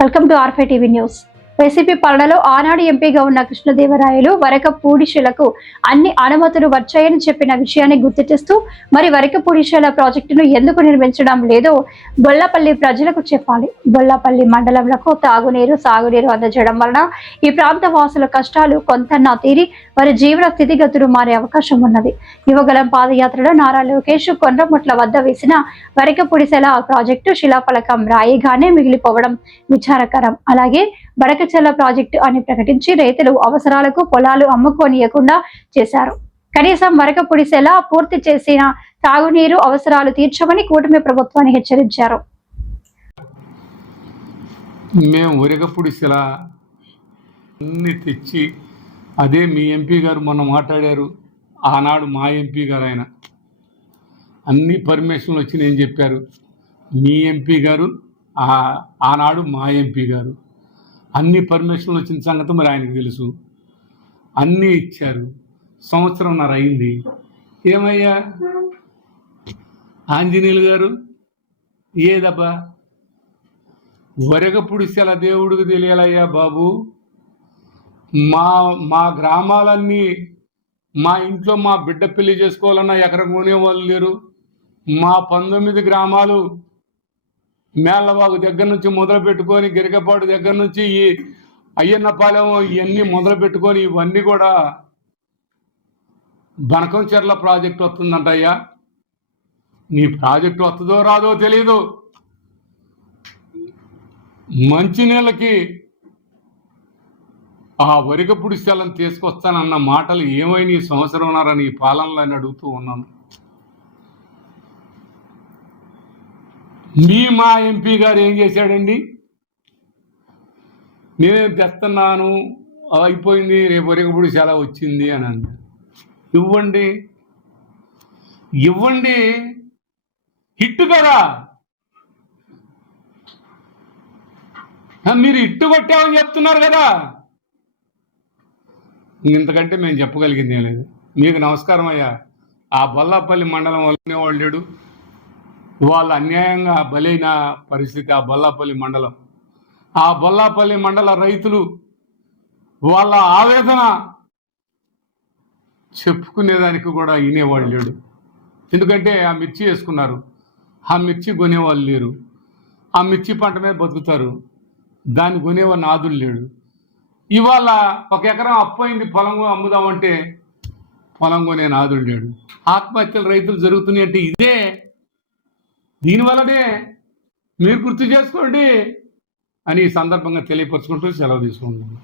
Welcome to R5 TV news YCP పాలనలో ఆనాడు ఎంపీగా ఉన్న కృష్ణదేవరాయలు వరక పూడిశలకు అన్ని అనుమతులు వచ్చాయని చెప్పిన విషయాన్ని గుర్తు చేస్తూ మరి వరక పూడిశల ప్రాజెక్టును ఎందుకు నిర్మించడం లేదో బొల్లపల్లి ప్రజలకు చెప్పాలి. బొల్లపల్లి మండలంలో తాగునీరు సాగునీరు అందజేయడం వలన ఈ ప్రాంత వాసుల కష్టాలు కొంతన్నా తీరి వారి జీవన స్థితిగతులు మారే అవకాశం ఉన్నది. యువగలం పాదయాత్రలో నారా లోకేష్ కొండ్రముట్ల వద్ద వేసిన వరక పూడిశాల ప్రాజెక్టు శిలాఫలకం రాయిగానే మిగిలిపోవడం విచారకరం. అలాగే బడకచెల్ల ప్రాజెక్టు అని ప్రకటించి రైతులు అవసరాలకు పొలాలు అమ్ముకోనియకుండా చేశారు. కనీసం వరక పొడిసేలా పూర్తి చేసిన తాగునీరు అవసరాలు తీర్చమని కూటమి ప్రభుత్వాన్ని హెచ్చరించారు. మేము ఉరగపుడిసెల అన్ని తెచ్చి అదే మీ ఎంపీ గారు మొన్న మాట్లాడారు. ఆనాడు మా ఎంపీ గారు ఆయన అన్ని పర్మిషన్లు వచ్చినాయని చెప్పారు. మీ ఎంపీ గారు ఆనాడు మా ఎంపీ గారు. అన్ని పర్మిషన్లు వచ్చిన సంగతి మరి ఆయనకు తెలుసు. అన్నీ ఇచ్చారు. సంవత్సరంన్నర అయింది. ఏమయ్యా? ఆంజనేయులు గారు ఏదబ్బా? వరగపుడిసెల దేవుడికి తెలియాలయ్యా బాబు. మా మా గ్రామాలన్నీ మా ఇంట్లో మా బిడ్డ పెళ్ళి చేసుకోవాలన్నా ఎక్కడ కొనేవాళ్ళు లేరు. మా పంతొమ్మిది గ్రామాలు మేళ్ళబాగు దగ్గర నుంచి మొదలు పెట్టుకొని గిరికపాడు దగ్గర నుంచి ఈ అయ్యన్నపాలెం ఇవన్నీ మొదలు పెట్టుకొని ఇవన్నీ కూడా బనకం చెర్ల ప్రాజెక్ట్ వస్తుందంటయ్యా నీ ప్రాజెక్ట్ వస్తుందో రాదో తెలీదు. మంచినీళ్ళకి ఆ వరిగపుడి శలం తీసుకొస్తానన్న మాటలు ఏమైనా ఈ సంవత్సరం ఉన్నారని ఈ పాలనలో అని అడుగుతూ ఉన్నాను. మీ మా ఎంపీ గారు ఏం చేశాడండి? నేనేం తెస్తున్నాను అయిపోయింది రేపు వరిగపుడి చాలా వచ్చింది అని అన్న ఇవ్వండి ఇవ్వండి హిట్ కదా. మీరు ఇట్టు కొట్టామని చెప్తున్నారు కదా. ఇంతకంటే మేము చెప్పగలిగింది ఏం లేదు. మీకు నమస్కారం అయ్యా. ఆ బొల్లాపల్లి మండలం వల్లనే వాళ్ళు లేడు. వాళ్ళు అన్యాయంగా బలైన పరిస్థితి ఆ బొల్లాపల్లి మండలం. ఆ బొల్లాపల్లి మండల రైతులు వాళ్ళ ఆవేదన చెప్పుకునేదానికి కూడా వినేవాళ్ళు లేడు. ఎందుకంటే ఆ మిర్చి వేసుకున్నారు. ఆ మిర్చి కొనేవాళ్ళు లేరు. ఆ మిర్చి పంట మీద బతుకుతారు. దాన్ని కొనేవాడు నాదుడు లేడు. ఇవాళ ఒక ఎకరం అప్పయింది పొలం అమ్ముదామంటే పొలం కొనే నాదుడు లేడు. ఆత్మహత్యలు రైతులు జరుగుతున్నాయి అంటే ఇదే దీనివల్లనే మీరు గుర్తు చేసుకోండి అని ఈ సందర్భంగా తెలియపరచుకుంటూ సెలవు తీసుకుంటున్నాను.